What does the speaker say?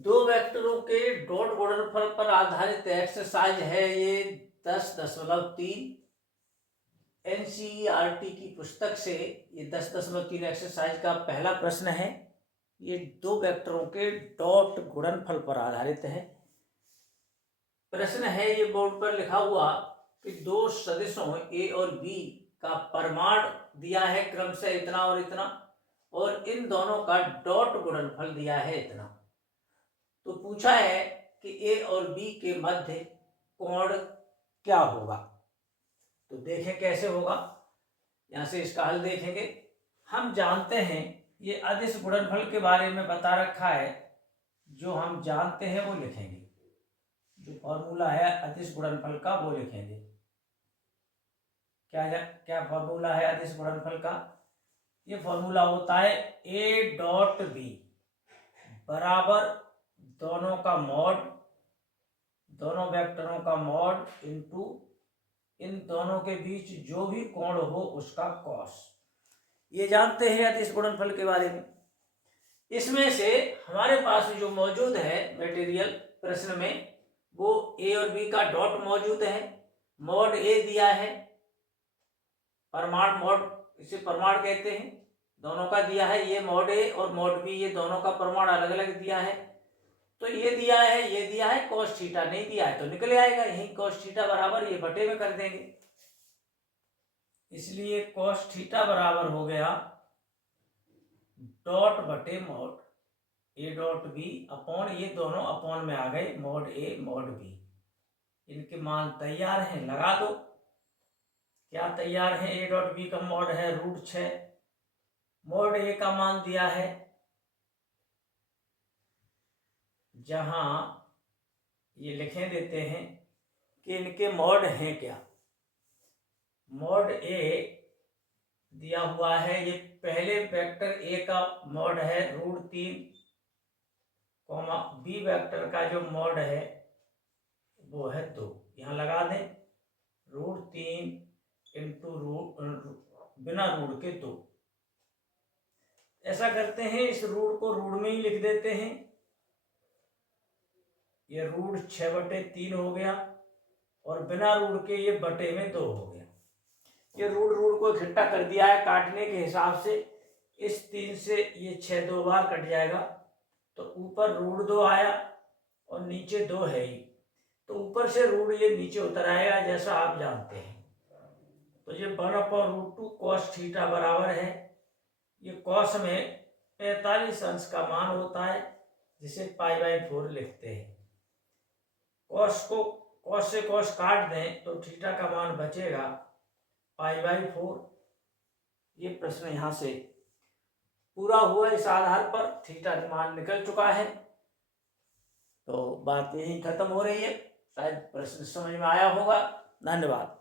दो वेक्टरों के डॉट गुणनफल पर आधारित एक्सरसाइज है ये 10.3 एनसीईआरटी की पुस्तक से। ये 10.3 एक्सरसाइज का पहला प्रश्न है। ये दो वेक्टरों के डॉट गुणनफल पर आधारित है। प्रश्न है ये बोर्ड पर लिखा हुआ कि दो सदिशों ए और बी का परिमाण दिया है क्रमशः इतना और इतना, और इन दोनों का डॉट गुणनफल दिया है इतना। तो पूछा है कि ए और बी के मध्य कोण क्या होगा। तो देखें कैसे होगा। यहां से इसका हल देखेंगे। हम जानते हैं ये अदिश गुणनफल के बारे में बता रखा है। जो हम जानते हैं वो लिखेंगे। जो फॉर्मूला है अदिश गुणनफल का वो लिखेंगे। क्या फॉर्मूला है अदिश गुणनफल का। ये फॉर्मूला होता है ए डॉट बी बराबर दोनों का मॉड, दोनों वेक्टरों का मॉड इनटू इन दोनों के बीच जो भी कोण हो उसका कॉस। ये जानते हैं अदिश गुणनफल के बारे में। इसमें से हमारे पास जो मौजूद है मटेरियल प्रश्न में, वो ए और बी का डॉट मौजूद है। मॉड ए दिया है, परमाण मॉड, इसे परमाण कहते हैं, दोनों का दिया है। ये मॉड ए और मॉड बी, ये दोनों का परमाण अलग अलग दिया है। तो ये दिया है, ये दिया है, cos थीटा नहीं दिया है तो निकल आएगा यही cos थीटा बराबर ये बटे में कर देंगे। इसलिए cos थीटा बराबर हो गया डॉट बटे mod A dot B upon, ये दोनों अपॉन में आ गए, मॉड ए मॉड बी। इनके मान तैयार हैं, लगा दो। क्या तैयार है। ए डॉट बी का मॉड है √6, मॉड ए का मान दिया है, जहां ये लिखे देते हैं कि इनके मॉड हैं क्या। मॉड ए दिया हुआ है, ये पहले वेक्टर ए का मॉड है √3, बी वेक्टर का जो मॉड है वो है 2। यहां लगा दें √3 इंटू बिना रूट के 2। ऐसा करते हैं, इस रूट को रूट में ही लिख देते हैं। ये √6/3 हो गया और बिना रूट के ये बटे में 2 हो गया। ये रूट को इकट्ठा कर दिया है काटने के हिसाब से। इस 3 से ये 6 2 बार कट जाएगा, तो ऊपर √2 आया और नीचे 2 है ही, तो ऊपर से रूट ये नीचे उतर आएगा जैसा आप जानते हैं। तो ये 1/√2 cos थीटा बराबर है, ये कॉस में 45 अंश का मान होता है, जिसे π/4 लिखते हैं। कॉस से कॉस काट दें तो थीटा का मान बचेगा π/4। ये प्रश्न यहां से पूरा हुआ। इस आधार पर थीटा मान निकल चुका है। तो बात यही खत्म हो रही है। शायद प्रश्न समझ में आया होगा। धन्यवाद।